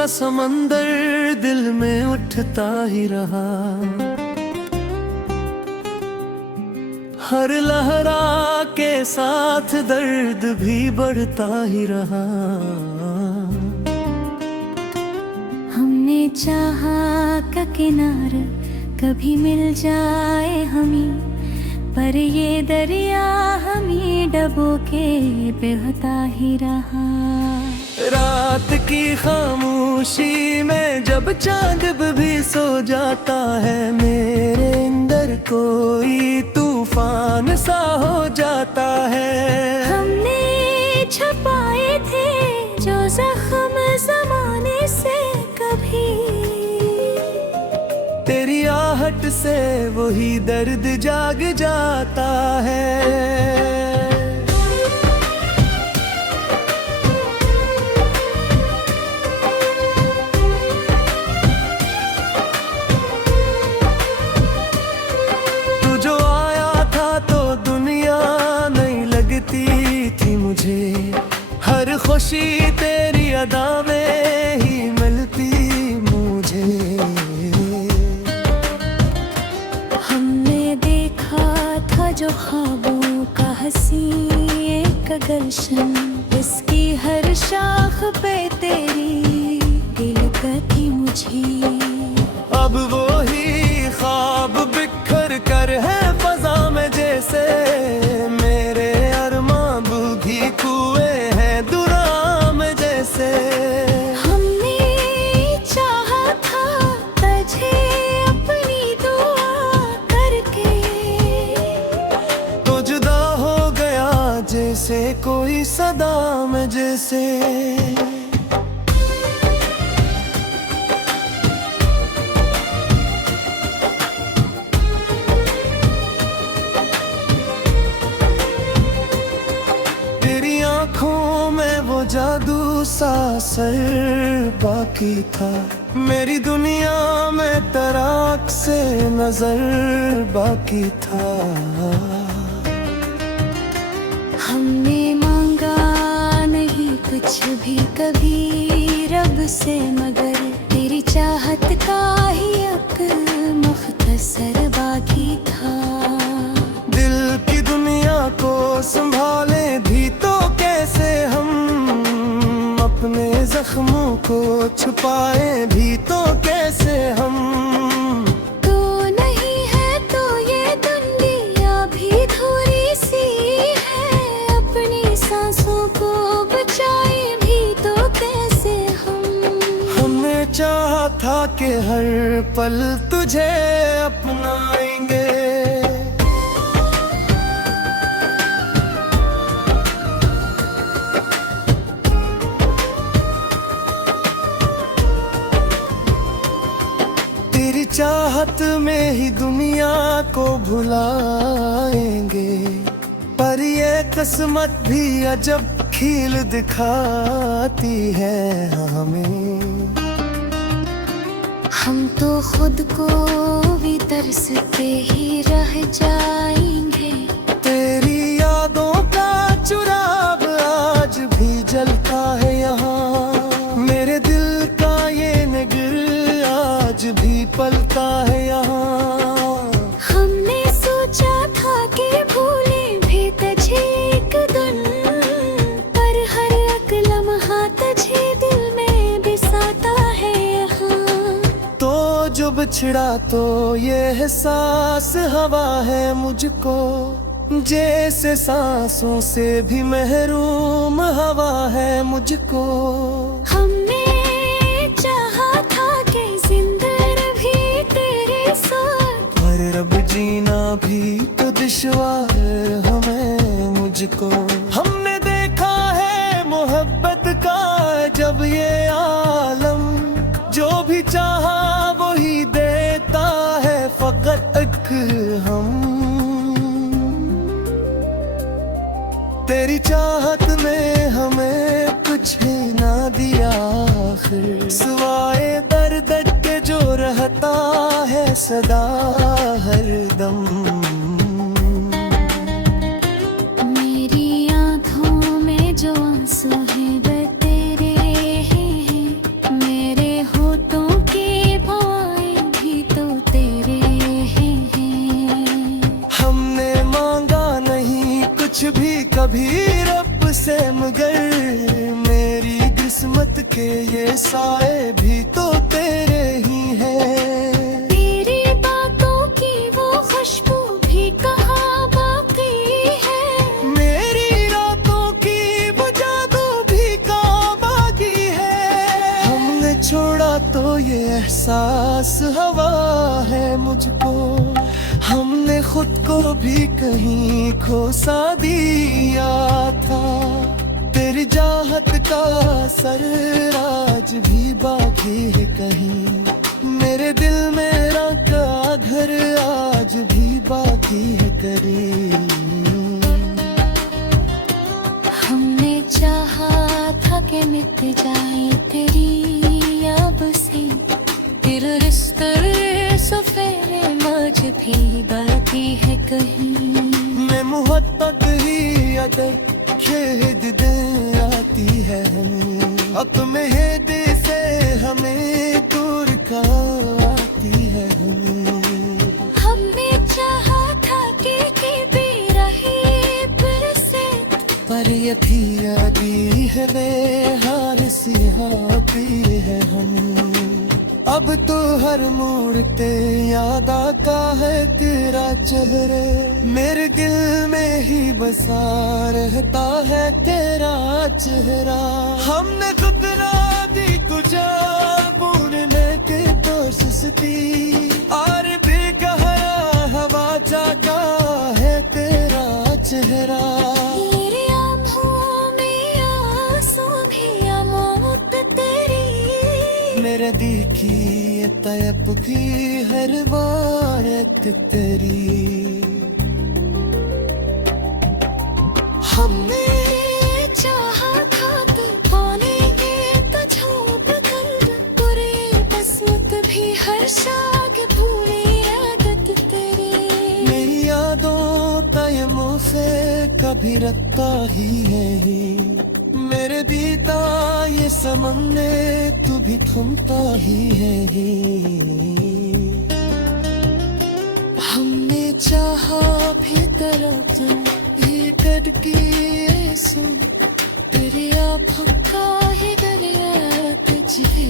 का समंदर दिल में उठता ही रहा, हर लहरा के साथ दर्द भी बढ़ता ही रहा। हमने चाहा का किनारा कभी मिल जाए हमें, पर ये दरिया हमें डबो के बहता ही रहा। रात की खामोशी में जब चांद भी सो जाता है, मेरे अंदर कोई तूफान सा हो जाता है। हमने छुपाए थे जो जख्म जमाने से कभी, तेरी आहट से वही दर्द जाग जाता है। हर खुशी तेरी अदा में ही मिलती मुझे। हमने देखा था जो ख्वाबों का हंसी एक गुलशन, इसकी हर शाख पे तेरी दिल थी मुझे। अब वो ही ख्वाब बिखर कर है फजा में जैसे, मेरे अरमां बुझी कुएं हैं दुराम जैसे। हमने चाहा था तुझे अपनी दुआ करके, तो जुदा हो गया जैसे कोई सदा में जैसे। आँखों में वो जादू सा असर बाकी था, मेरी दुनिया में तराक से नजर बाकी था। हमने मांगा नहीं कुछ भी कभी रब से, मगर तेरी चाहत का ही एक मुख्तसर बाकी था। दिल की दुनिया को संभाले भी तो कैसे हम, अपने जख्मों को छुपाए भी तो कैसे हम। तू नहीं है तो ये दुनिया भी थोड़ी सी है, अपनी सांसों को बचाए भी तो कैसे हम। हमने चाहा था कि हर पल तुझे अपनाएंगे, तेरी चाहत में ही दुनिया को भुलाएंगे। पर ये किस्मत भी अजब खील दिखाती है हमें। हम तो खुद को भी तरसते ही रह जाएंगे, तेरी यादों का चुराग आज भी जलता है यहाँ, मेरे दिल का ये नगर आज भी पलता है यहाँ। हमने सोचा था कि भूले भी तुझे एक दिन, पर हर एक लम्हा तुझे दिल में बसाता है यहाँ। तो जो बिछड़ा तो ये एहसास हवा है मुझको, जैसे सांसों से भी महरूम हवा है मुझको। हमने चाहा था कि जिंदगी भी तेरे साथ, पर अब जीना भी तो दुश्वार हमें मुझको। हमने देखा है मोहब्बत का जब ये आलम, जो भी चाहा वही देता है फकत एक हम। तेरी चाहत ने हमें कुछ ही ना दिया आखिर, सिवाय दर्द के जो रहता है सदा हर दम। मेरी आँखों में जो आंसू हैं वो तेरे ही हैं, मेरे कभी रब से, मगर मेरी किस्मत के ये साए भी तो तेरे ही हैं। तेरी बातों की वो खुशबू भी कहाँ बाकी है, मेरी रातों की वो जादू भी कहाँ बाकी है। हमने छोड़ा तो ये एहसास हवा है मुझको, हमने खुद को भी कहीं खो सा दिया था। तेरी चाहत का असर आज भी बाकी है कहीं, मेरे दिल मेरा का घर आज भी बाकी है करीब। हमने चाहा था कि मिट जाए तेरी याद से, तेरे रिश्ते सफेरे आज भी बाकी है कहीं। मैं मोहब्बत ही अगर खेद दे आती है हमें, अपने हेदे से हमें दूर का आती है हमें। हमने चाहा था कि भी रहे फिर से, पर ये थी अभी है वे हार सिहाती है हमें। अब तो हर मोड़ ते याद आता है तेरा चेहरे, मेरे दिल में ही बसा रहता है तेरा चेहरा। हमने ठुकरा दी तुझे भूलने की कोशिश की, और बेकहरा हवा जागा है तेरा चेहरा। मेरी आँखों में आंसू भी अमौत तेरी, मेरे देखी तयप भी हर बात तेरी। हमने चाहा था कि पालेंगे तुझो बदल, बुरी किस्मत भी हर शाग भूली आदत तेरी। मेरी यादों तयमों से कभी रखता ही है ही, मेरे बीता ये समझने तू भी थमता ही है ही। हमने चाहा भी तेरा दिल ये धड़की ये सुन, तेरी आँखों का ही दरिया तुझे